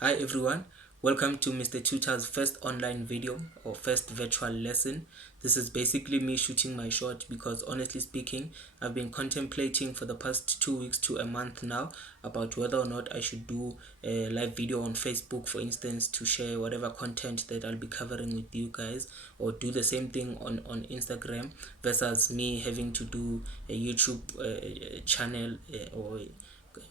Hi everyone, welcome to Mr. Tutor's first online video or first virtual lesson. This is basically me shooting my shot because honestly speaking, I've been contemplating for the past 2 weeks to a month now about whether or not I should do a live video on Facebook, for instance, to share whatever content that I'll be covering with you guys, or do the same thing on Instagram versus me having to do a YouTube channel or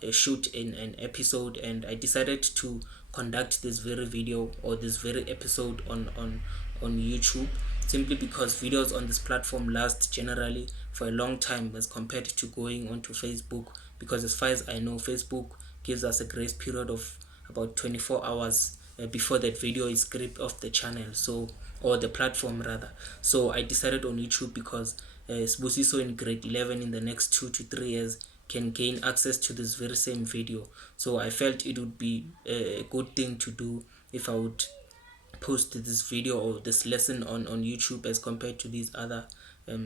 shoot in an episode. And I decided to conduct this very video or this very episode on YouTube, simply because videos on this platform last generally for a long time as compared to going onto Facebook, because as far as I know, Facebook gives us a grace period of about 24 hours before that video is scraped off the channel, so, or the platform rather. So I decided on YouTube because Sbusiso in grade 11 in the next 2 to 3 years can gain access to this very same video. So I felt it would be a good thing to do if I would post this video or this lesson on YouTube as compared to these other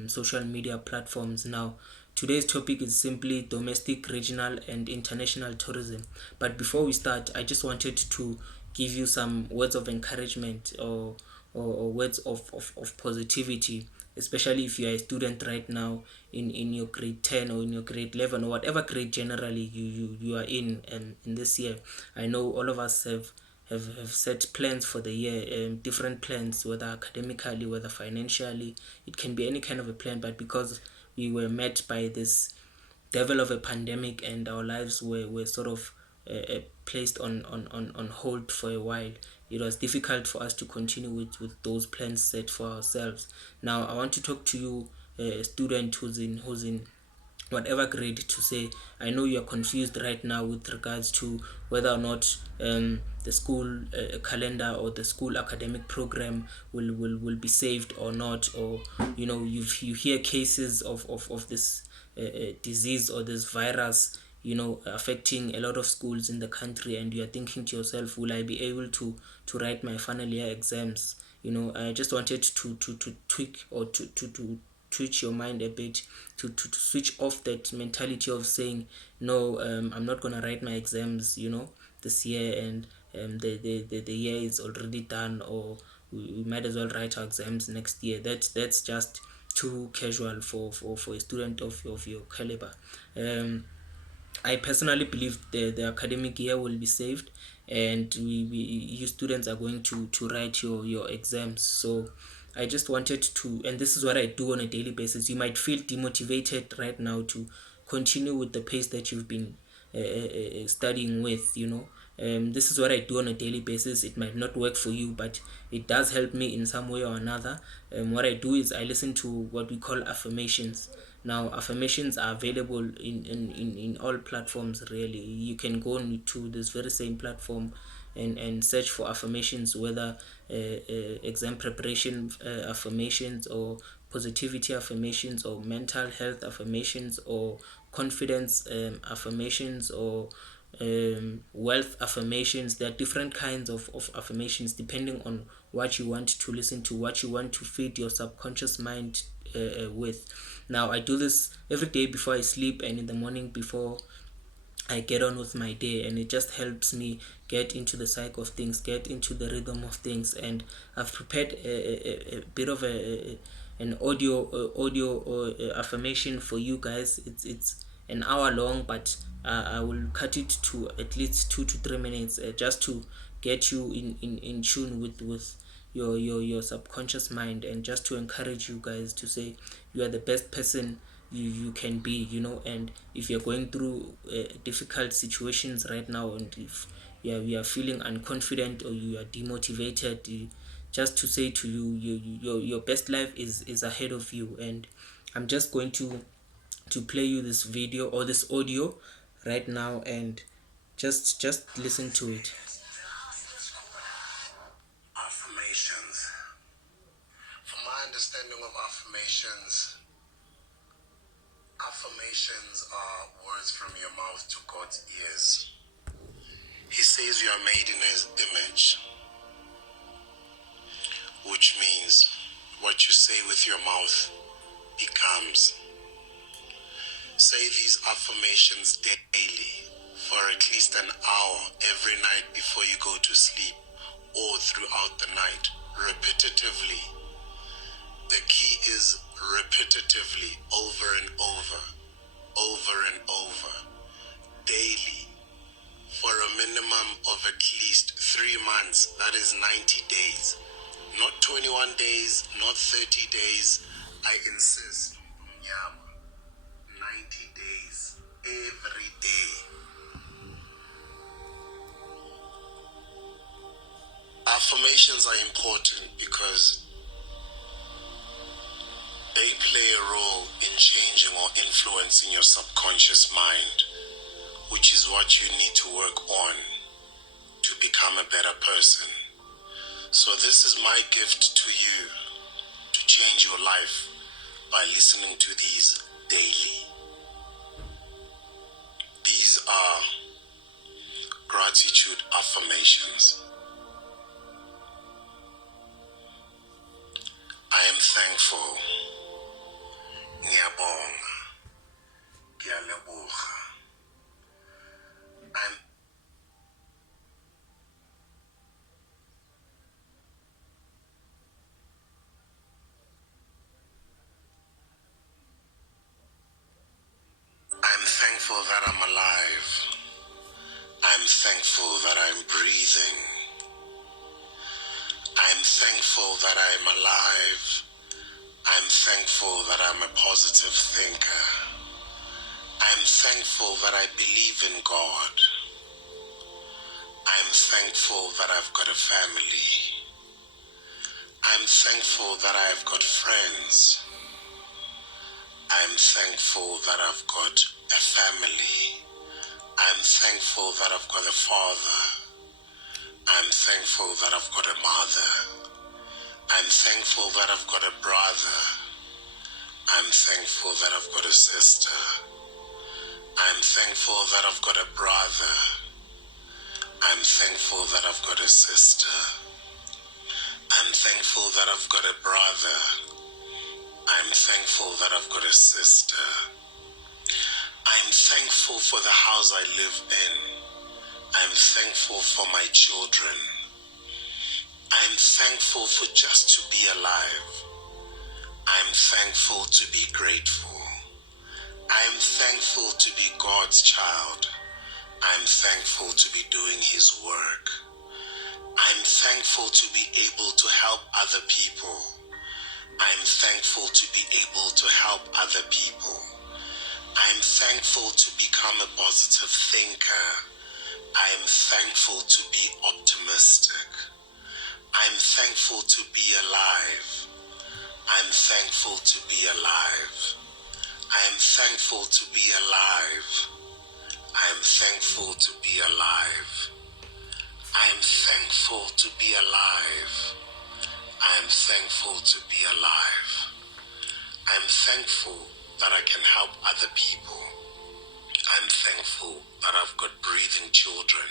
social media platforms. Now, today's topic is simply domestic, regional, and international tourism. But before we start, I just wanted to give you some words of encouragement or words of positivity, especially if you are a student right now in your grade 10 or in your grade 11 or whatever grade generally you are in this year. I know all of us have set plans for the year, different plans, whether academically, whether financially. It can be any kind of a plan, but because we were met by this devil of a pandemic and our lives were sort of placed on hold for a while, it was difficult for us to continue with those plans set for ourselves. Now I want to talk to you, a student who's in whatever grade, to say I know you're confused right now with regards to whether or not the school calendar or the school academic program will be saved or not, or you hear cases of this disease or this virus, affecting a lot of schools in the country, and you are thinking to yourself, will I be able to write my final year exams? I just wanted to tweak or to twitch your mind a bit, to switch off that mentality of saying no, I'm not gonna write my exams this year, and the year is already done, or we might as well write our exams next year. That's just too casual for a student of your caliber. I personally believe the academic year will be saved, and you students are going to write your exams. So I just wanted to, and this is what I do on a daily basis. You might feel demotivated right now to continue with the pace that you've been studying with. This is what I do on a daily basis. It might not work for you, but it does help me in some way or another. What I do is I listen to what we call affirmations. Now, affirmations are available in all platforms, really. You can go to this very same platform and search for affirmations, whether exam preparation affirmations, or positivity affirmations, or mental health affirmations, or confidence affirmations, or wealth affirmations. There are different kinds of affirmations depending on what you want to listen to, what you want to feed your subconscious mind with. Now, I do this every day before I sleep and in the morning before I get on with my day, and it just helps me get into the cycle of things, get into the rhythm of things. And I've prepared a bit of an audio affirmation for you guys. It's an hour long, but I will cut it to at least 2 to 3 minutes, just to get you in tune with your subconscious mind, and just to encourage you guys to say you are the best person you can be. And if you're going through difficult situations right now, and if you are feeling unconfident or you are demotivated, just to say to you, your best life is ahead of you. And I'm just going to play you this video or this audio right now, and just listen to it. Affirmations. From my understanding of affirmations are words from your mouth to God's ears. He says you are made in His image, which means what you say with your mouth becomes. Say these affirmations daily for at least an hour every night before you go to sleep or throughout the night, repetitively. The key is repetitively, over and over, daily, for a minimum of at least 3 months, that is 90 days. Not 21 days, not 30 days, I insist, 90 days, every day. Affirmations are important because they play a role in changing or influencing your subconscious mind, which is what you need to work on to become a better person. So this is my gift to you, to change your life by listening to these daily. These are gratitude affirmations. I am thankful. Ngiyabonga. Ngiyaleboga. I'm thankful that I'm alive. I'm thankful that I'm breathing. I'm thankful that I'm alive. I'm thankful that I'm a positive thinker. I'm thankful that I believe in God. I'm thankful that I've got a family. I'm thankful that I've got friends. I'm thankful that I've got a family. I'm thankful that I've got a father. I'm thankful that I've got a mother. I'm thankful that I've got a brother. I'm thankful that I've got a sister. I'm thankful that I've got a brother. I'm thankful that I've got a sister. I'm thankful that I've got a brother. I'm thankful that I've got a sister. I'm thankful for the house I live in. I'm thankful for my children. I'm thankful for just to be alive. I'm thankful to be grateful. I'm thankful to be God's child. I'm thankful to be doing His work. I'm thankful to be able to help other people. I'm thankful to be able to help other people. I'm thankful to become a positive thinker. I'm thankful to be optimistic. I'm thankful to be alive. I'm thankful to be alive. I'm thankful to be alive. I'm thankful to be alive. I'm thankful to be alive. I'm thankful to be alive. I'm thankful that I can help other people. I'm thankful that I've got breathing children.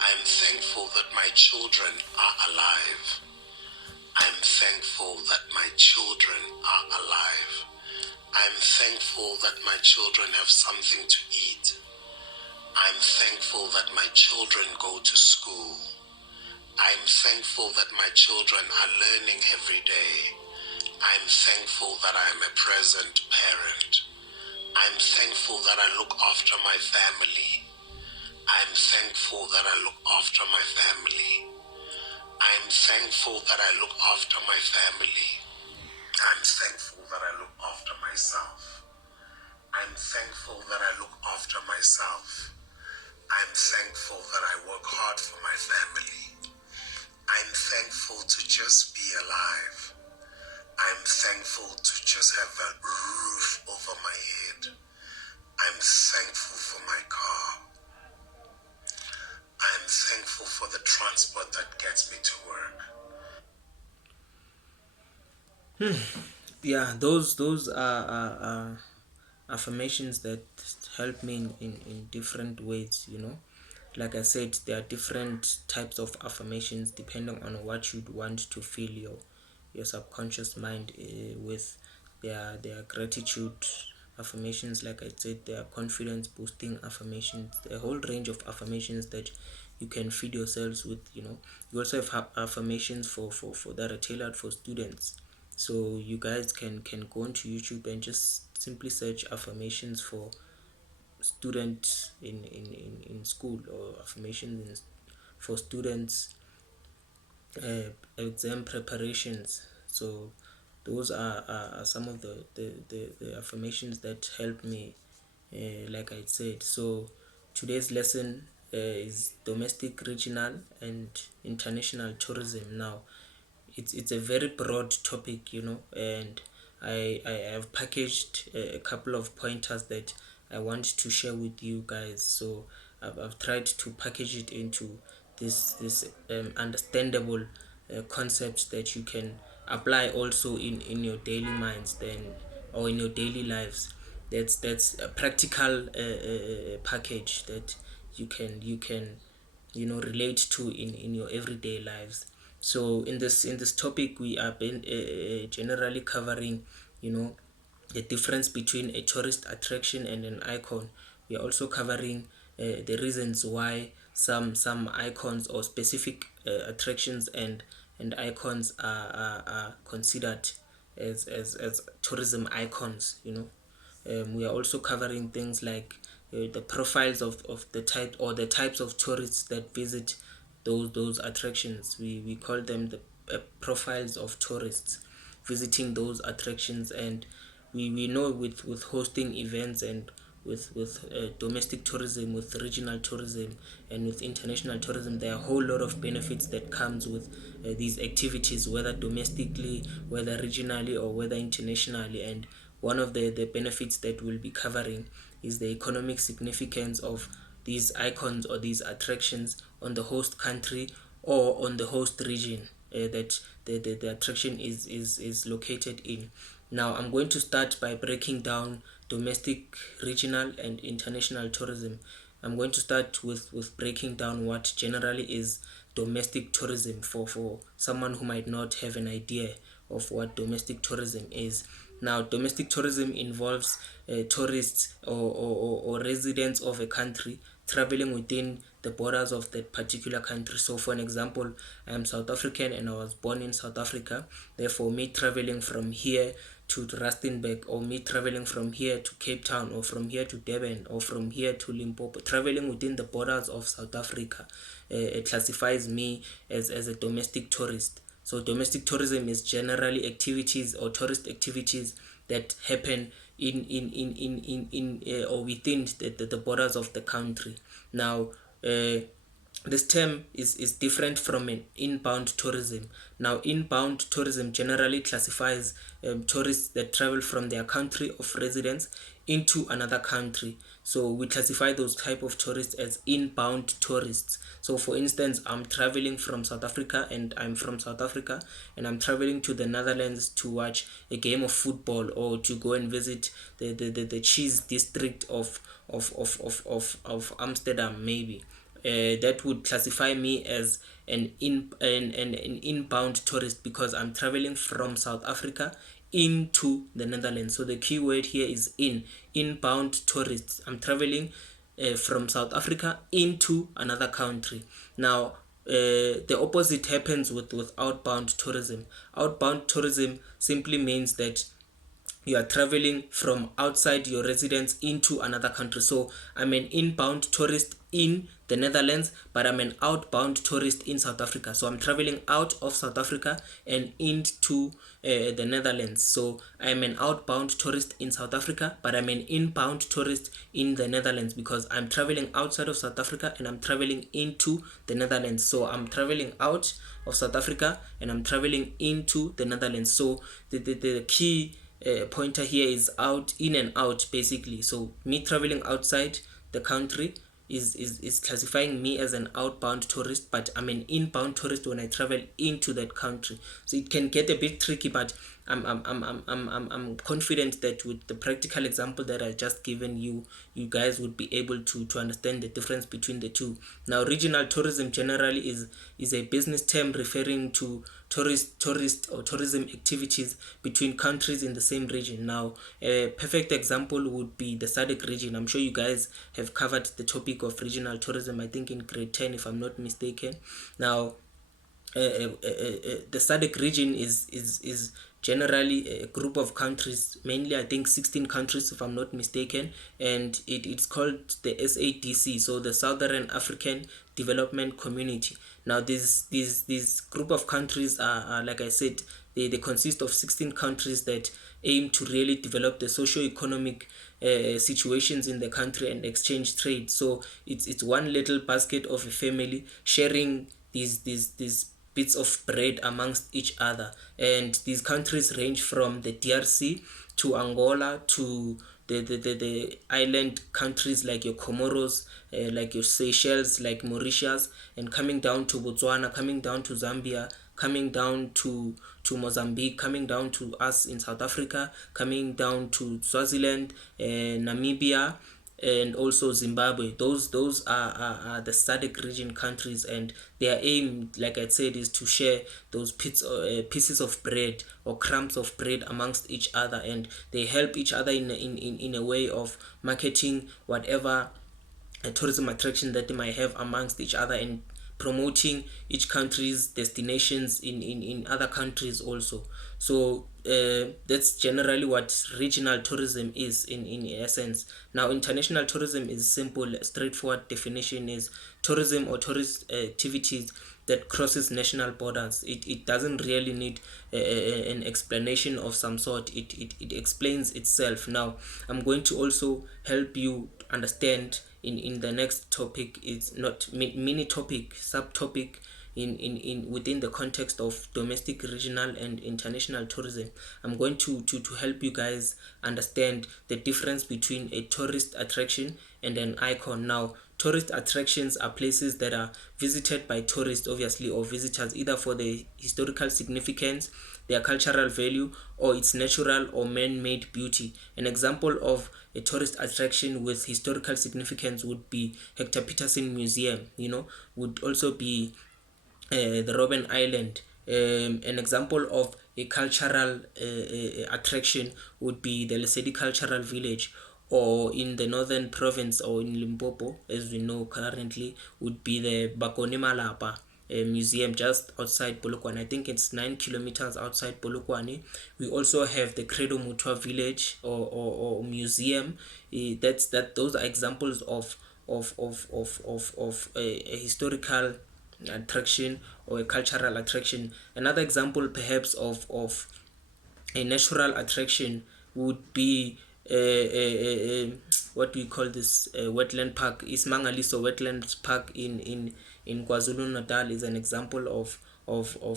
I'm thankful that my children are alive. I'm thankful that my children are alive. I'm thankful that my children have something to eat. I'm thankful that my children go to school. I'm thankful that my children are learning every day. I'm thankful that I'm a present parent. I'm thankful that I look after my family. I'm thankful that I look after my family. I'm thankful that I look after my family. I'm thankful that I look after myself. I'm thankful that I look after myself. I'm thankful that I work hard for my family. I'm thankful to just be alive. I'm thankful to just have a roof over my head. I'm thankful for my car. I'm thankful for the transport that gets me to work. Yeah, those are affirmations that help me in different ways, you know. Like I said, there are different types of affirmations depending on what you'd want to fill your subconscious mind with. There are gratitude affirmations. Like I said, there are confidence boosting affirmations, a whole range of affirmations that you can feed yourselves with. You also have affirmations for that are tailored for students. So you guys can go onto YouTube and just simply search affirmations for students in school, or affirmations for students exam preparations. So those are some of the affirmations that helped me, like I said. So today's lesson is domestic, regional, and international tourism. Now it's a very broad topic, and I have packaged a couple of pointers that I want to share with you guys. So I've tried to package it into this understandable concepts that you can apply also in your daily minds, then, or in your daily lives. That's a practical package that you can relate to in your everyday lives. So in this topic, we are been generally covering the difference between a tourist attraction and an icon. We are also covering the reasons why some icons or specific attractions and icons are considered as tourism icons. We are also covering things like the profiles of the type, or the types of tourists that visit those attractions. We call them the profiles of tourists visiting those attractions. And we know with hosting events, and with domestic tourism, with regional tourism, and with international tourism, there are a whole lot of benefits that comes with these activities, whether domestically, whether regionally, or whether internationally. And one of the benefits that we'll be covering is the economic significance of these icons or these attractions on the host country or on the host region that the attraction is located in. Now I'm going to start by breaking down domestic, regional, and international tourism. I'm going to start with breaking down what generally is domestic tourism for someone who might not have an idea of what domestic tourism is. Now, domestic tourism involves tourists or residents of a country traveling within the borders of that particular country. So, for an example, I am South African and I was born in South Africa. Therefore, me traveling from here to Rustenburg, or me traveling from here to Cape Town, or from here to Durban, or from here to Limpopo, traveling within the borders of South Africa, it classifies me as a domestic tourist. So domestic tourism is generally activities or tourist activities that happen in or within the borders of the country. Now, this term is different from an inbound tourism. Now, inbound tourism generally classifies tourists that travel from their country of residence into another country. So we classify those type of tourists as inbound tourists. So for instance, I'm traveling from South Africa, and I'm from South Africa, and I'm traveling to the Netherlands to watch a game of football, or to go and visit the cheese district of Amsterdam, maybe. That would classify me as an inbound tourist, because I'm traveling from South Africa into the Netherlands. So the key word here is inbound tourists. I'm traveling from South Africa into another country. Now, the opposite happens with outbound tourism. Outbound tourism simply means that you are traveling from outside your residence into another country. So I'm an inbound tourist in the Netherlands, but I'm an outbound tourist in South Africa. So I'm traveling out of South Africa and into the Netherlands. So I'm an outbound tourist in South Africa, but I'm an inbound tourist in the Netherlands, because I'm traveling outside of South Africa and I'm traveling into the Netherlands. So I'm traveling out of South Africa and I'm traveling into the Netherlands. So the key pointer here is out, in and out, basically. So me traveling outside the country is classifying me as an outbound tourist, but I'm an inbound tourist when I travel into that country. So it can get a bit tricky, but I'm confident that with the practical example that I just given you, you guys would be able to understand the difference between the two. Now, regional tourism generally is a business term referring to tourist or tourism activities between countries in the same region. Now, a perfect example would be the SADC region. I'm sure you guys have covered the topic of regional tourism, I think in grade 10 if I'm not mistaken. Now, the SADC region is generally a group of countries, mainly I think 16 countries if I'm not mistaken, and it's called the SADC, so the Southern African Development Community. Now these group of countries are like I said, they consist of 16 countries that aim to really develop the socio-economic situations in the country and exchange trade. So it's one little basket of a family sharing these bits of bread amongst each other. And these countries range from the DRC to Angola to the island countries like your Comoros, like your Seychelles, like Mauritius, and coming down to Botswana, coming down to Zambia, coming down to Mozambique, coming down to us in South Africa, coming down to Swaziland, Namibia, and also Zimbabwe. Those are the SADC region countries, and their aim, like I said, is to share those pieces of bread or crumbs of bread amongst each other, and they help each other in a way of marketing whatever a tourism attraction that they might have amongst each other, and promoting each country's destinations in other countries also. So that's generally what regional tourism is in essence. Now, international tourism is simple, straightforward definition is tourism or tourist activities that crosses national borders. It doesn't really need an explanation of some sort. It explains itself. Now, I'm going to also help you understand in the next topic. It's not mini topic, subtopic in within the context of domestic, regional, and international tourism. I'm going to help you guys understand the difference between a tourist attraction and an icon. Now, tourist attractions are places that are visited by tourists, obviously, or visitors, either for the historical significance, their cultural value, or its natural or man-made beauty. An example of a tourist attraction with historical significance would be Hector Peterson Museum, would also be the Robben Island. An example of a cultural attraction would be the Lesedi Cultural Village, or in the northern province or in Limpopo, as we know currently, would be the Bakone Malapa museum just outside Polokwane. I think it's 9 kilometers outside Polokwane. We also have the Credo Mutwa village or museum. Those are examples of a historical attraction or a cultural attraction. Another example perhaps of a natural attraction would be what we call this wetland park. Ismangaliso Wetlands Park in KwaZulu Natal is an example of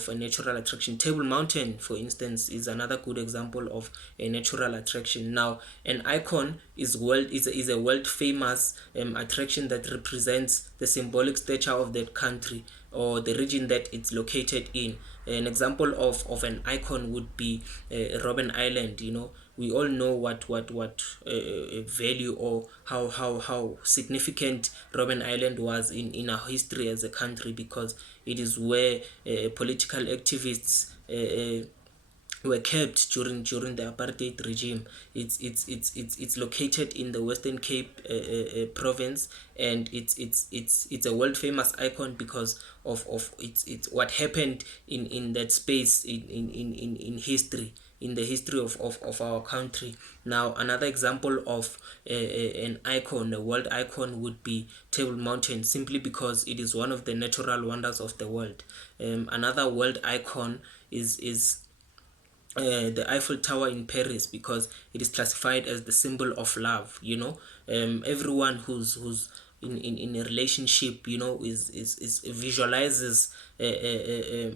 a natural attraction. Table Mountain, for instance, is another good example of a natural attraction. Now, an icon is a world famous attraction that represents the symbolic stature of that country or the region that it's located in. An example of an icon would be Robben Island. We all know what value or how significant Robben Island was in our history as a country, because it is where political activists were kept during the apartheid regime. It's located in the Western Cape province, and it's a world famous icon because of it's what happened in that space in history, in the history of our country. Now, another example of an icon, a world icon, would be Table Mountain, simply because it is one of the natural wonders of the world. Another world icon is the Eiffel Tower in Paris, because it is classified as the symbol of love. Everyone who's in a relationship, is visualizes the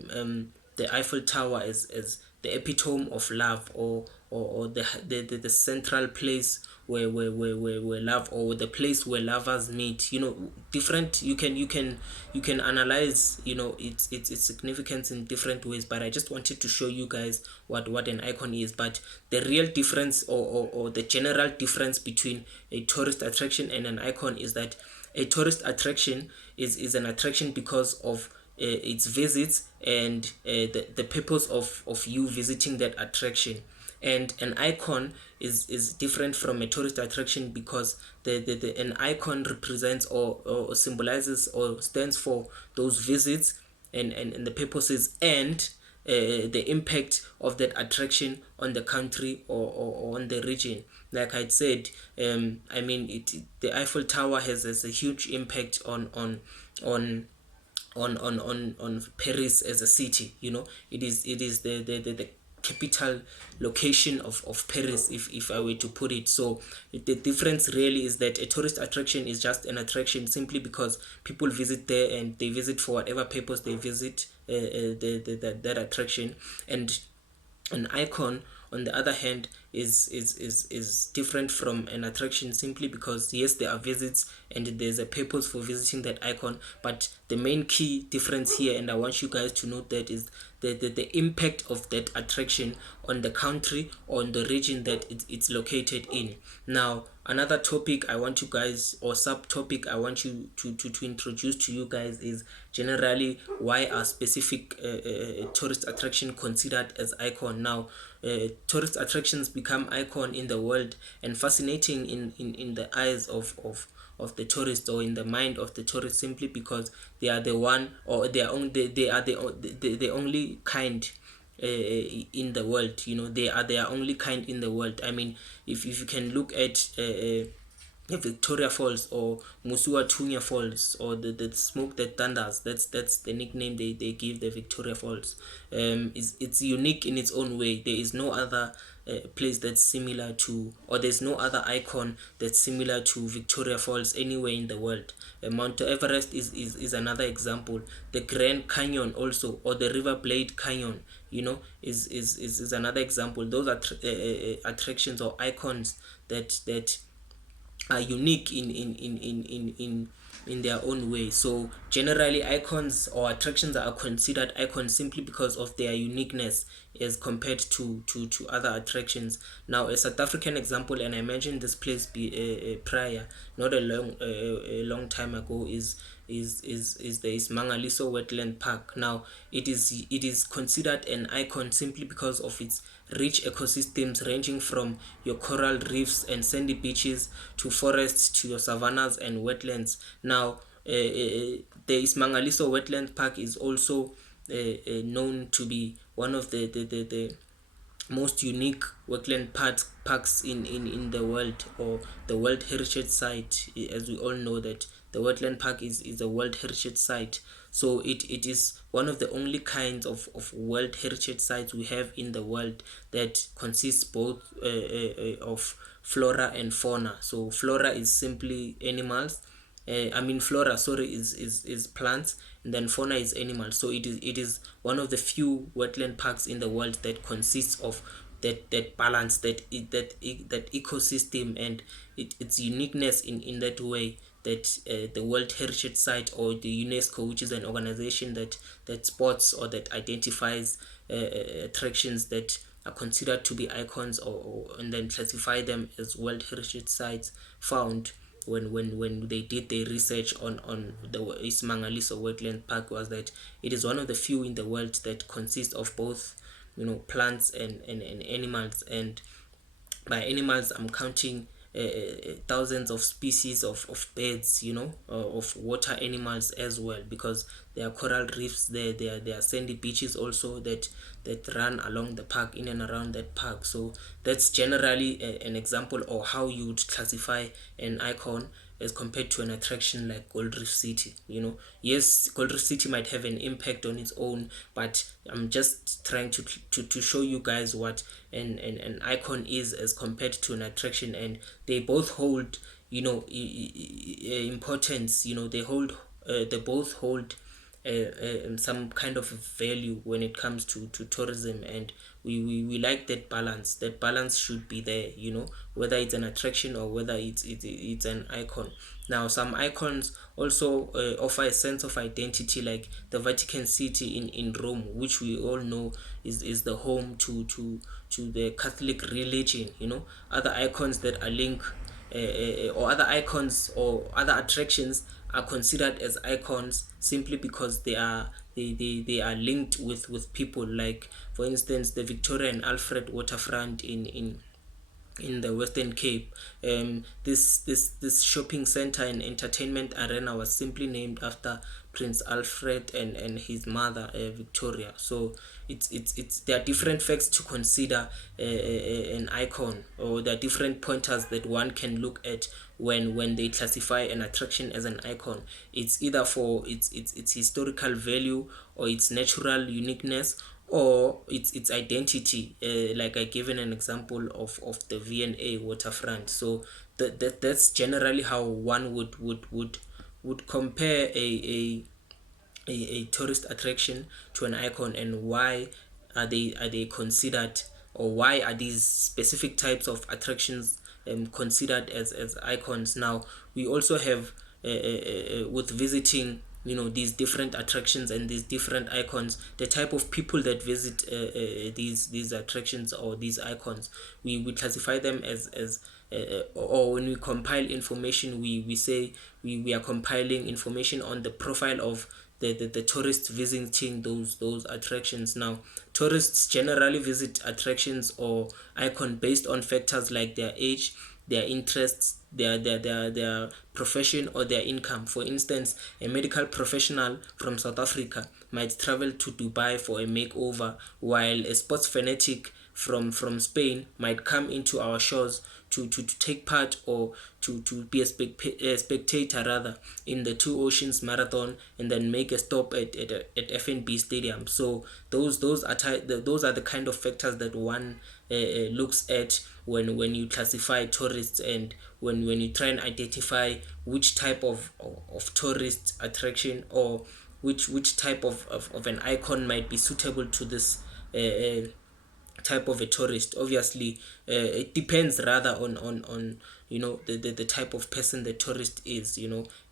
Eiffel Tower as the epitome of love, or the central place where love, or the place where lovers meet. Different. You can analyze its significance in different ways, but I just wanted to show you guys what an icon is. But the real difference, or the general difference between a tourist attraction and an icon, is that a tourist attraction is an attraction because of its visits, and the purpose of you visiting that attraction. And an icon is different from a tourist attraction because an icon represents, or symbolizes, or stands for those visits, and the purposes, and the impact of that attraction on the country, or on the region. Like I said, the Eiffel Tower has a huge impact on on Paris as a city. It is the capital location of Paris, if I were to put it. So the difference really is that a tourist attraction is just an attraction simply because people visit there, and they visit for whatever purpose they visit that attraction. And an icon, on the other hand, is different from an attraction simply because, yes, there are visits and there's a purpose for visiting that icon, but the main key difference here, and I want you guys to note that, is the impact of that attraction on the country, or on the region that it's located in. Now, another topic I want you guys, or subtopic I want you to introduce to you guys, is generally why are specific tourist attraction considered as icon. Now, tourist attractions become icon in the world and fascinating in the eyes of the tourist, or in the mind of the tourist, simply because they are the one, or they are the only kind in the world. They are their only kind in the world. I mean, if you can look at Victoria Falls, or Musua Tunya Falls, or the smoke that thunders. That's the nickname they give the Victoria Falls. It's unique in its own way. There is no other place that's similar to, or there's no other icon that's similar to Victoria Falls anywhere in the world. Mount Everest is another example. The Grand Canyon also, or the River Blade Canyon, is another example. Those are attractions or icons that are unique in their own way. So generally, icons or attractions are considered icons simply because of their uniqueness as compared to other attractions. Now, a South African example, and I mentioned this place prior, not a long time ago, is the Ismangaliso Wetland Park. Now, it is considered an icon simply because of its rich ecosystems, ranging from your coral reefs and sandy beaches to forests to your savannas and wetlands. Now, the Ismangaliso Wetland Park is also known to be one of the most unique wetland parks in the world, or the World Heritage Site. As we all know that the wetland park is a World Heritage Site. So it is one of the only kinds of World Heritage Sites we have in the world that consists both of flora and fauna. So flora is simply animals. Flora, sorry, is plants, and then fauna is animals. So it is one of the few wetland parks in the world that consists of that balance, that ecosystem, and its uniqueness in that way, that the World Heritage Site, or the UNESCO, which is an organization that spots or that identifies attractions that are considered to be icons, and then classify them as World Heritage Sites, found when they did their research on the Ismangaliso Wetland Park, was that it is one of the few in the world that consists of both plants and animals. And by animals, I'm counting thousands of species of birds, of water animals as well, because there are coral reefs there. There are sandy beaches also that run along the park, in and around that park. So that's generally an example, or how you would classify an icon as compared to an attraction like Gold Reef City. Yes, Gold Reef City might have an impact on its own, but I'm just trying to show you guys what an icon is as compared to an attraction, and they both hold importance. They both hold some kind of value when it comes to tourism, and we like that balance. That balance should be there, whether it's an attraction or whether it's an icon. Now, some icons also offer a sense of identity, like the Vatican City in Rome, which we all know is the home to the Catholic religion. Other icons that are linked, or other icons or other attractions are considered as icons simply because they are linked with people, like for instance the Victoria and Alfred waterfront in the Western Cape. This shopping center and entertainment arena was simply named after Prince Alfred and his mother, Victoria. So it's there are different facts to consider an icon, or there are different pointers that one can look at when they classify an attraction as an icon. It's either for its historical value, or its natural uniqueness, or its identity, like I given an example of the V&A waterfront. So that's generally how one would compare a tourist attraction to an icon, and why are they considered, or why are these specific types of attractions considered as icons. Now, we also have with visiting, these different attractions and these different icons, the type of people that visit these attractions or these icons, we classify them as or when we compile information, we say we are compiling information on the profile of the tourists visiting those attractions. Now, tourists generally visit attractions or icon based on factors like their age, their interests, their profession, or their income. For instance, a medical professional from South Africa might travel to Dubai for a makeover, while a sports fanatic from Spain might come into our shores to take part, or to be a spectator rather, in the Two Oceans Marathon, and then make a stop at FNB Stadium. So those are the kind of factors that one looks at when you classify tourists, and when you try and identify which type of tourist attraction, or which type of an icon might be suitable to this type of a tourist. Obviously, it depends rather on the type of person the tourist is,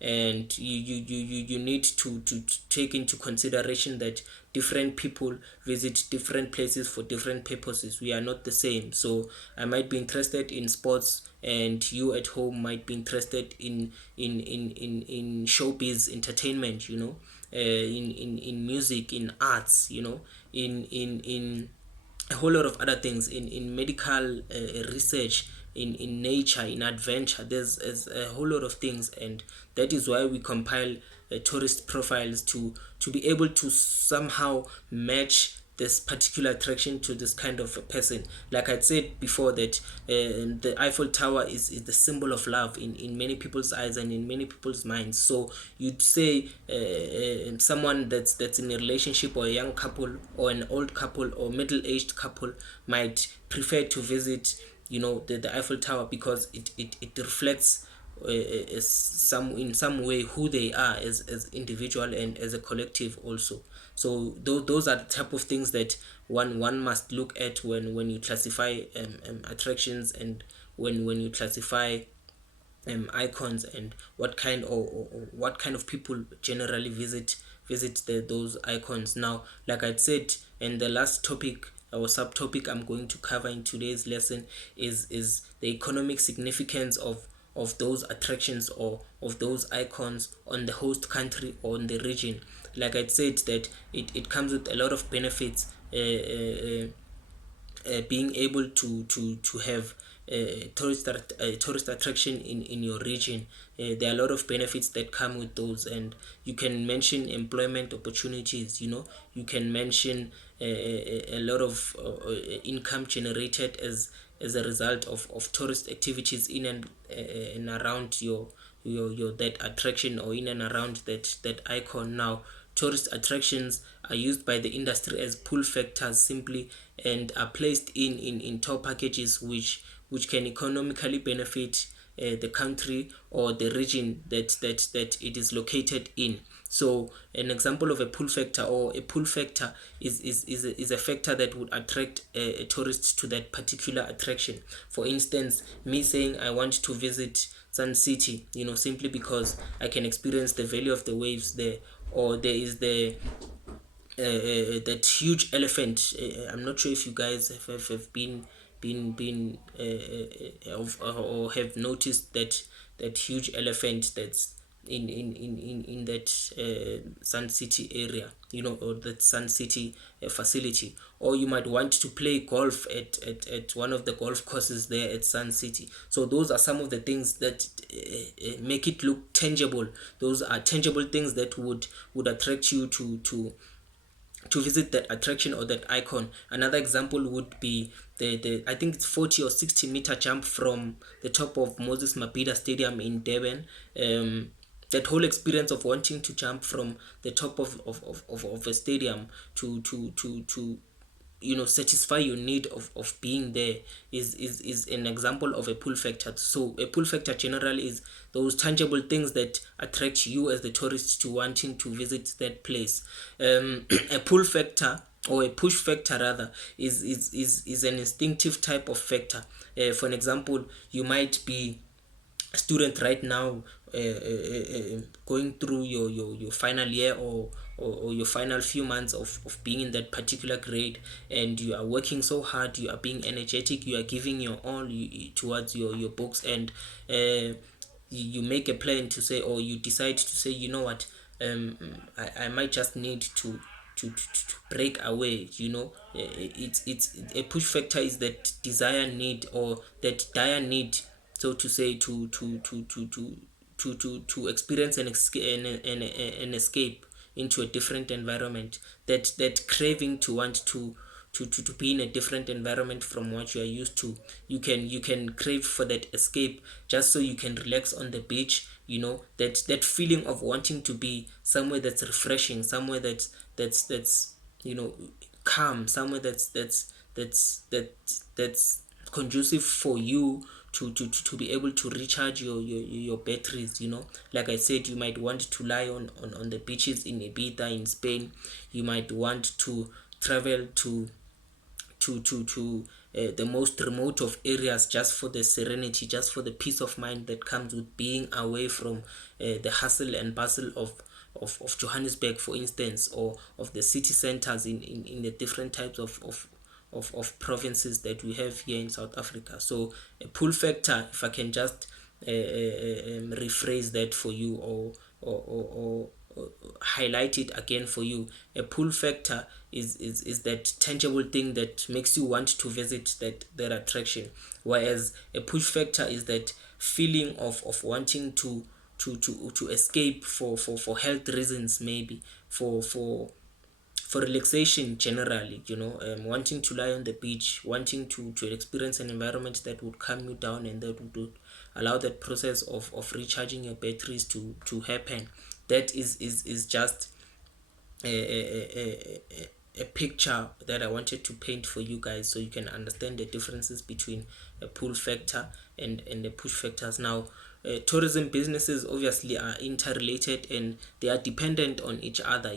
and you need to take into consideration that different people visit different places for different purposes. We are not the same. So I might be interested in sports, and you at home might be interested in showbiz entertainment, in music, in arts, in a whole lot of other things, in medical research, in nature, in adventure. There's a whole lot of things, and that is why we compile tourist profiles to be able to somehow match this particular attraction to this kind of a person. Like I said before, that the Eiffel Tower is the symbol of love in many people's eyes and in many people's minds. So you'd say someone that's in a relationship, or a young couple, or an old couple, or middle-aged couple might prefer to visit the Eiffel Tower, because it reflects in some way who they are as individual and as a collective also. So those are the type of things that one must look at when you classify attractions, and when you classify icons, and or what kind of people generally visit those icons. Now, like I said, and the last topic or subtopic I'm going to cover in today's lesson is the economic significance of those attractions, or of those icons, on the host country or on the region. Like I said, that it comes with a lot of benefits, being able to have tourist attraction in your region. There are a lot of benefits that come with those, and you can mention employment opportunities. You can mention a lot of income generated as a result of tourist activities in and around your that attraction, or in and around that icon. Now, tourist attractions are used by the industry as pull factors simply, and are placed in tour packages, which can economically benefit the country or the region that it is located in. So an example of a pull factor or a pull factor is a factor that would attract a tourist to that particular attraction. For instance, me saying I want to visit Sun City, simply because I can experience the value of the waves there, or there is that huge elephant. I'm not sure if you guys have been or have noticed that huge elephant that's in that Sun City area, or that Sun City facility. Or you might want to play golf at one of the golf courses there at Sun City. So those are some of the things that make it look tangible. Those are tangible things that would attract you to visit that attraction or that icon. Another example would be the I think it's 40 or 60-meter jump from the top of Moses Mabhida Stadium in Durban. That whole experience of wanting to jump from the top of a stadium to satisfy your need of being there is an example of a pull factor. So a pull factor generally is those tangible things that attract you as the tourist to wanting to visit that place. A pull factor, or a push factor rather, is an instinctive type of factor. For an example, you might be student right now, going through your final year, or your final few months of being in that particular grade, and you are working so hard, you are being energetic, you are giving your all towards your books, and you make a plan to say, or you decide to say, you know what, I might just need to break away. It's a push factor is that desire need, or that dire need, so to say, to experience an escape into a different environment. That craving to want to be in a different environment from what you are used to. You can crave for that escape, just so you can relax on the beach. That feeling of wanting to be somewhere that's refreshing, somewhere that's calm, somewhere that's conducive for you to be able to recharge your batteries. Like I said, you might want to lie on the beaches in Ibiza in Spain. You might want to travel to the most remote of areas, just for the serenity, just for the peace of mind that comes with being away from the hustle and bustle of Johannesburg, for instance, or of the city centers in the different types of provinces that we have here in South Africa. So a pull factor, if I can just rephrase that for you, or highlight it again for you. A pull factor is that tangible thing that makes you want to visit that attraction, whereas a push factor is that feeling of wanting to escape for health reasons, maybe for relaxation generally. Wanting to lie on the beach, wanting to experience an environment that would calm you down, and that would allow that process of recharging your batteries to happen. That is just a picture that I wanted to paint for you guys, so you can understand the differences between a pull factor and the push factors. Now, tourism businesses obviously are interrelated, and they are dependent on each other.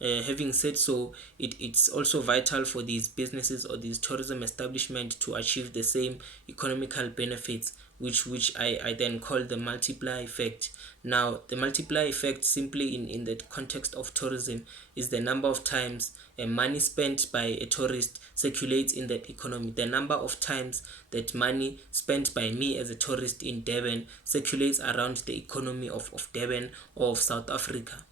Having said so, it's also vital for these businesses or these tourism establishments to achieve the same economical benefits, which I then call the multiplier effect. Now, the multiplier effect, simply in the context of tourism, is the number of times money spent by a tourist circulates in that economy. The number of times that money spent by me as a tourist in Durban circulates around the economy of Durban, or of South Africa,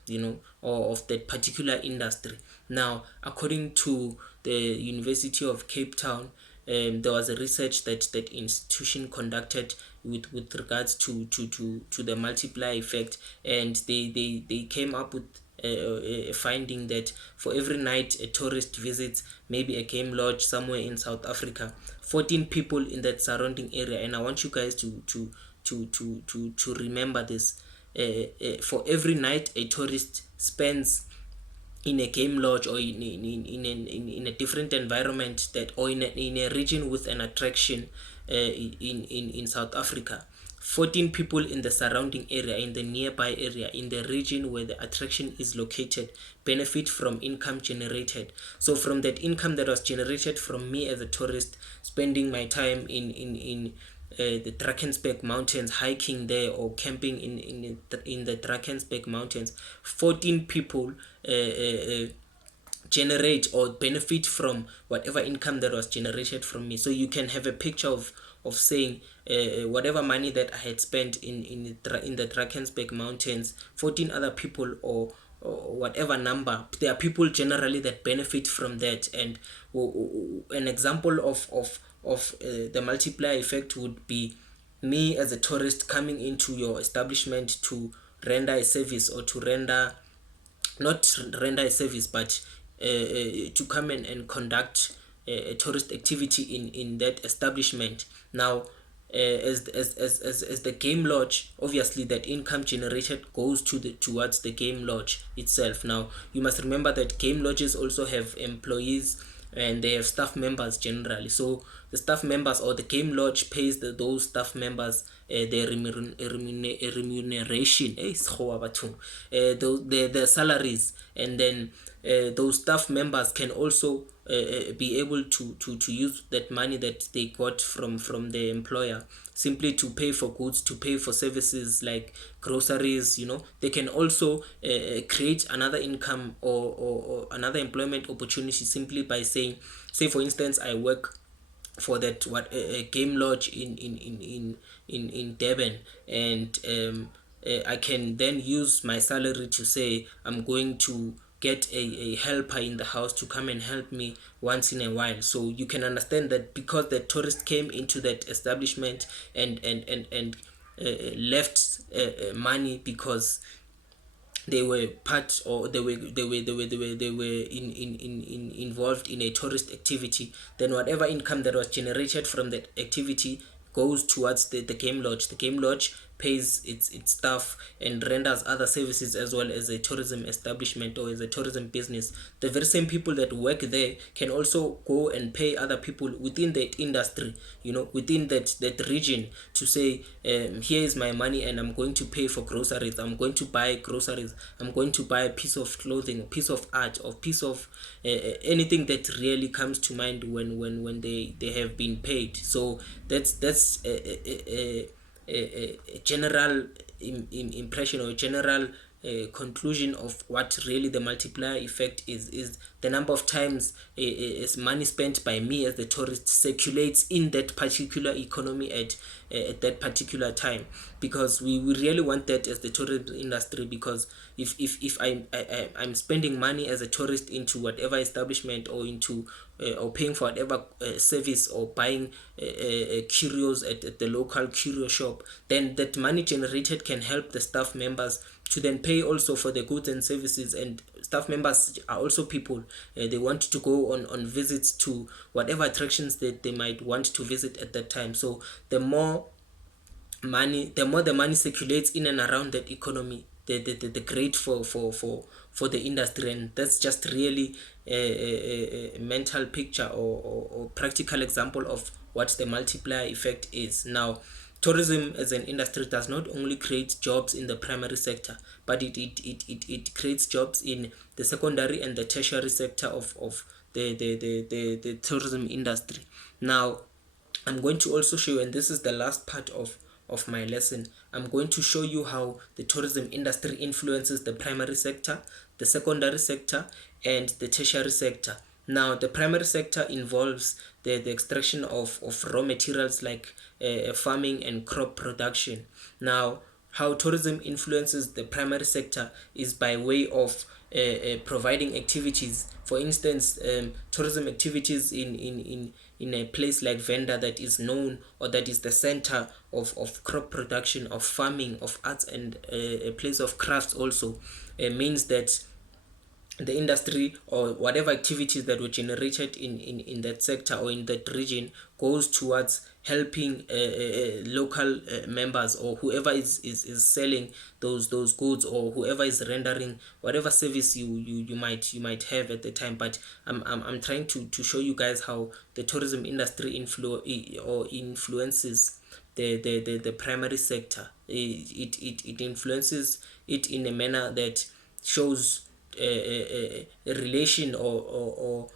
or of that particular industry. Now, according to the University of Cape Town, there was a research that institution conducted with regards to the multiplier effect, and they came up with a finding that for every night a tourist visits maybe a game lodge somewhere in South Africa, 14 people in that surrounding area, and I want you guys to remember this. For every night a tourist spends in a game lodge, or in a different environment, that or in a region with an attraction in South Africa, 14 people in the surrounding area, in the nearby area, in the region where the attraction is located benefit from income generated. So from that income that was generated from me as a tourist, spending my time in the Drakensberg Mountains, hiking there or camping in the Drakensberg Mountains, 14 people generate or benefit from whatever income that was generated from me. So you can have a picture of saying whatever money that I had spent in the Drakensberg Mountains, 14 other people or whatever number, there are people generally that benefit from that. And an example of the multiplier effect would be me as a tourist coming into your establishment to render a service, or to not render a service, but to come and conduct a tourist activity in that establishment. Now, as the game lodge, obviously that income generated goes towards the game lodge itself. Now, you must remember that game lodges also have employees and they have staff members generally. So the staff members, or the game lodge pays those staff members their remuneration, their salaries. And then those staff members can also be able to use that money that they got from the employer, simply to pay for goods, to pay for services like groceries. They can also create another income, or another employment opportunity, simply by saying, say for instance, I work for that a game lodge in Durban, and I can then use my salary to say I'm going to get a helper in the house to come and help me once in a while. So you can understand that because the tourist came into that establishment and left money because they were part, or they were involved in a tourist activity, then whatever income that was generated from that activity goes towards the game lodge. The game lodge pays its staff and renders other services as well as a tourism establishment or as a tourism business. The very same people that work there can also go and pay other people within that industry, within that region, to say, here is my money and I'm going to pay for groceries, I'm going to buy groceries, I'm going to buy a piece of clothing, a piece of art, or piece of anything that really comes to mind when they have been paid. So that's a general impression, or a general conclusion of what really the multiplier effect is the number of times is money spent by me as the tourist circulates in that particular economy at that particular time. Because we really want that as the tourism industry, because if I'm spending money as a tourist into whatever establishment, or into or paying for whatever service, or buying curios at the local curio shop, then that money generated can help the staff members to then pay also for the goods and services. And staff members are also people. They want to go on visits to whatever attractions that they might want to visit at that time. So the more the money circulates in and around that economy, the great for the industry. And that's just really a mental picture, or practical example of what the multiplier effect is. Now, tourism as an industry does not only create jobs in the primary sector, but it creates jobs in the secondary and the tertiary sector of the tourism industry. Now, I'm going to also show you, and this is the last part of my lesson, I'm going to show you how the tourism industry influences the primary sector, the secondary sector, and the tertiary sector. Now, the primary sector involves the extraction of raw materials like farming and crop production. Now, how tourism influences the primary sector is by way of providing activities. For instance, tourism activities in a place like Venda, that is known, or that is the center of crop production, of farming, of arts, and a place of crafts also, means that the industry, or whatever activities that were generated in that sector or in that region, goes towards helping local members, or whoever is selling those goods, or whoever is rendering whatever service you might have at the time. But I'm trying to show you guys how the tourism industry influences the primary sector. It influences it in a manner that shows a relation or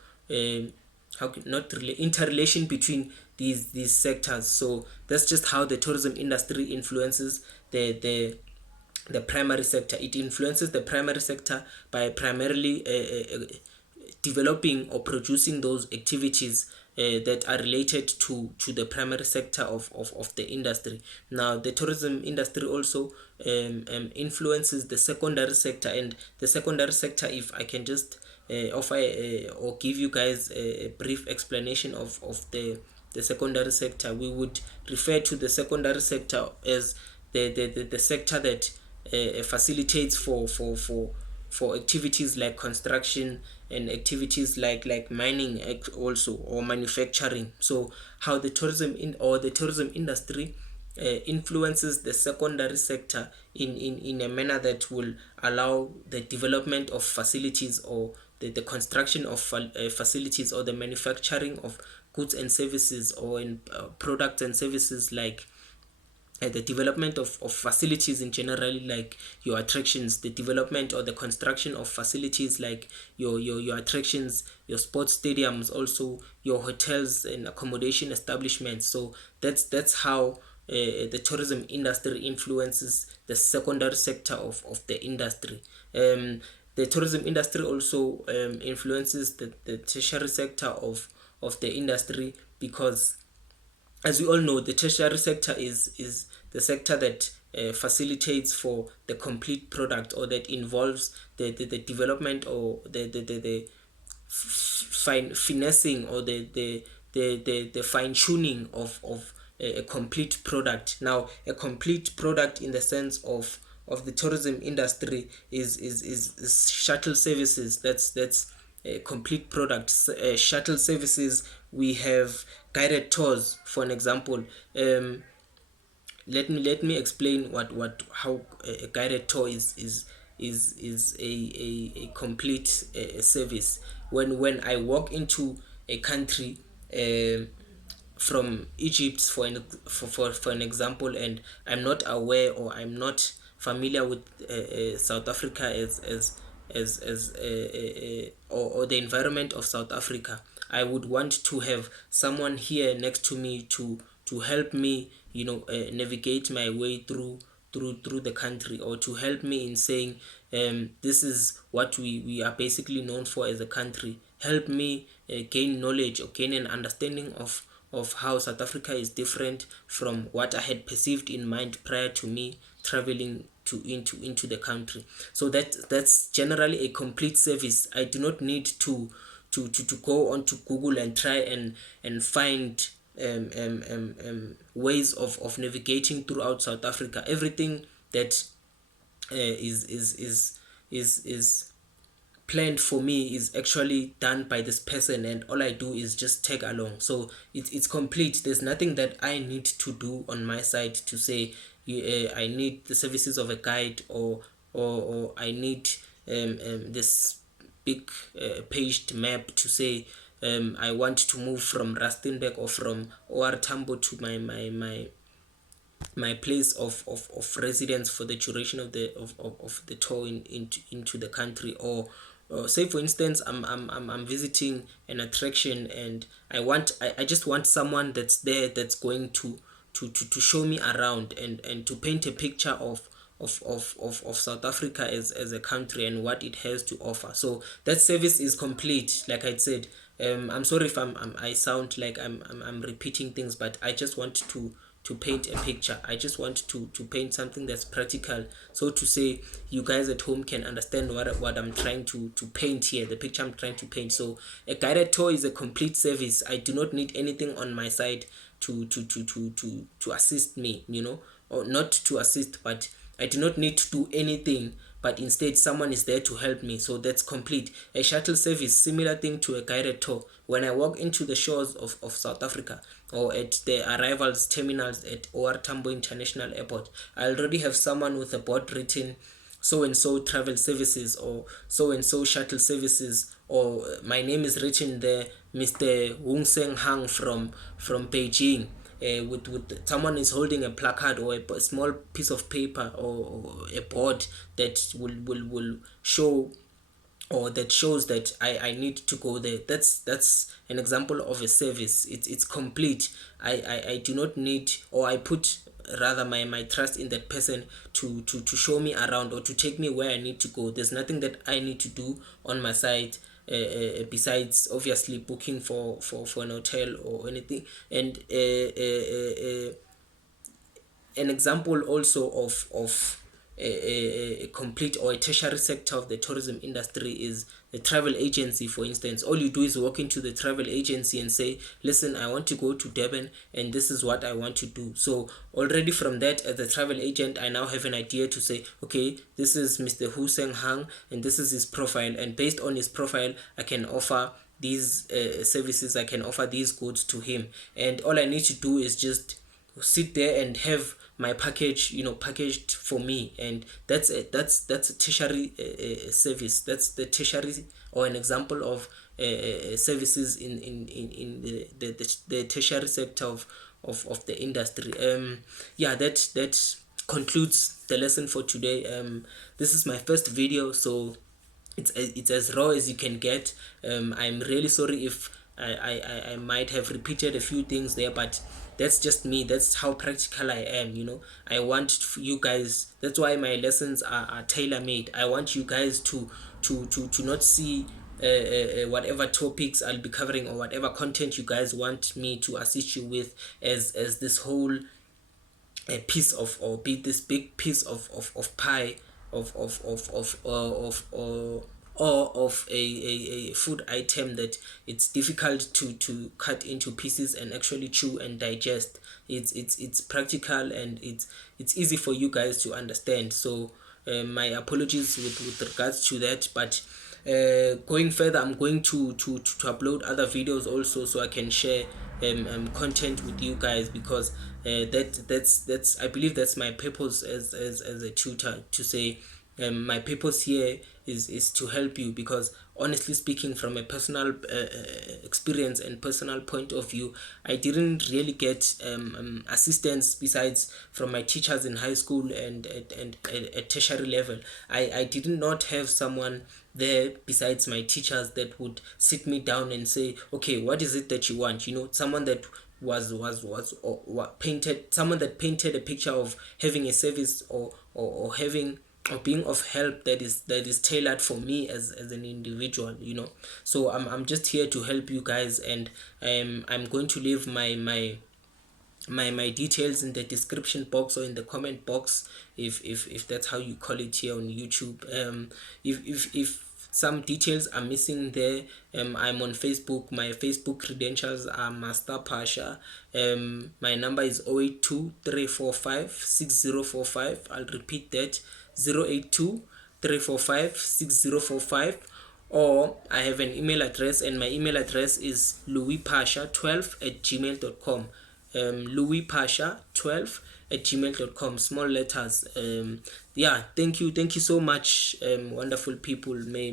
not really interrelation between these sectors. So that's just how the tourism industry influences the primary sector. It influences the primary sector by primarily developing or producing those activities that are related to the primary sector of the industry. Now, the tourism industry also influences the secondary sector, and the secondary sector, if I can just offer or give you guys a brief explanation of the secondary sector, we would refer to the secondary sector as the sector that facilitates for activities like construction and activities like mining also, or manufacturing. So how the tourism the tourism industry influences the secondary sector in a manner that will allow the development of facilities, or the construction of facilities, or the manufacturing of goods and services, or in products and services, like the development of facilities in general, like your attractions, the development or the construction of facilities like your attractions, your sports stadiums, also your hotels and accommodation establishments. So that's how the tourism industry influences the secondary sector of the industry. The tourism industry also influences the tertiary sector of the industry, because as we all know, the tertiary sector is the sector that facilitates for the complete product, or that involves the development, or the finessing, or the fine tuning of a complete product. Now, a complete product in the sense of the tourism industry is shuttle services. That's a complete product. Shuttle services, we have guided tours, for an example. Let me explain what how a guided tour is a complete service. When I walk into a country, from Egypt, for an example, and I'm not aware, or I'm not familiar with South Africa or the environment of South Africa, I would want to have someone here next to me to help me, navigate my way through the country, or to help me in saying, this is what we are basically known for as a country. Help me gain knowledge, or gain an understanding of how South Africa is different from what I had perceived in mind prior to me traveling into the country. So that's generally a complete service. I do not need to go onto Google and try and find ways of navigating throughout South Africa. Everything that is planned for me is actually done by this person, and all I do is just tag along. So it's complete. There's nothing that I need to do on my side to say, I need the services of a guide, or I need this big paged map to say, I want to move from Rustenburg or from OR Tambo to my place of residence for the duration of the tour into the country. Or say for instance, I'm visiting an attraction, and I just want someone that's there, that's going to show me around, and to paint a picture of South Africa as a country, and what it has to offer. So that service is complete, like I said. I'm sorry if I sound like I'm repeating things, but I just want to paint a picture. I just want to paint something that's practical, so to say, you guys at home can understand what I'm trying to paint here, the picture I'm trying to paint. So a guided tour is a complete service. I do not need anything on my side to assist me, or not to assist, but I do not need to do anything, but instead someone is there to help me. So that's complete. A shuttle service, similar thing to a guided tour. When I walk into the shores of South Africa, or at the arrivals terminals at OR Tambo International Airport, I already have someone with a board written so and so travel services, or so and so shuttle services, or my name is written there, Mr. Wung Seng Hang from Beijing. with someone is holding a placard or a small piece of paper, or a board that will show, or that shows that I need to go there. That's an example of a service. It's complete. I do not need, or I put rather my trust in that person to show me around, or to take me where I need to go. There's nothing that I need to do on my side, besides obviously booking for an hotel or anything. And an example also of a complete or a tertiary sector of the tourism industry is the travel agency. For instance, all you do is walk into the travel agency and say, listen, I want to go to Durban and this is what I want to do. So already from that, as a travel agent, I now have an idea to say, okay, this is Mr. Hu Seng Hang and this is his profile, and based on his profile I can offer these services, I can offer these goods to him. And all I need to do is just sit there and have my package, packaged for me. And that's a tertiary service. That's the tertiary, or an example of services in the tertiary sector of the industry. Yeah, that concludes the lesson for today. This is my first video, so it's as raw as you can get. I'm really sorry if I might have repeated a few things there, but that's just me. That's how practical I am. I want you guys. That's why my lessons are tailor made. I want you guys to not see whatever topics I'll be covering, or whatever content you guys want me to assist you with, as this whole a piece of, or be this big piece of pie, of a food item that it's difficult to cut into pieces and actually chew and digest. It's practical, and it's easy for you guys to understand. So my apologies with regards to that. But going further, I'm going to upload other videos also, so I can share content with you guys, because that's I believe that's my purpose as a tutor, to say my purpose here is to help you. Because honestly speaking, from a personal experience and personal point of view, I didn't really get assistance besides from my teachers in high school and at tertiary level. I did not have someone there besides my teachers that would sit me down and say, okay, what is it that you want? Someone that was painted, someone that painted a picture of having a service, or having, or being of help, that is tailored for me as an individual. So I'm just here to help you guys. And I'm going to leave my details in the description box, or in the comment box, if that's how you call it here on YouTube. If some details are missing there, I'm on Facebook. My Facebook credentials are Master Phasha. My number is 082 345 6045. I'll repeat that: 082 345 6045. Or I have an email address, and my email address is louispasha12@gmail.com. louispasha12@gmail.com, small letters. Yeah, thank you so much, wonderful people. May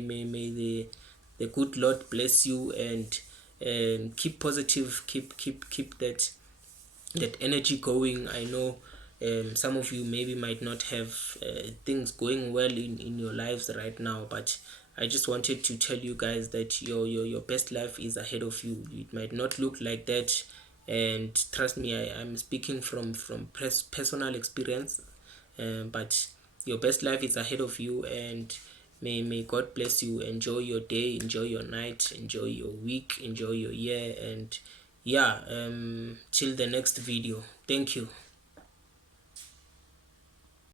the good Lord bless you, and keep positive, keep that energy going. I know some of you maybe might not have things going well in your lives right now, but I just wanted to tell you guys that your best life is ahead of you. It might not look like that, and trust me, I'm speaking from personal experience. But your best life is ahead of you, and may God bless you. Enjoy your day, enjoy your night, enjoy your week, enjoy your year, and yeah, till the next video. Thank you.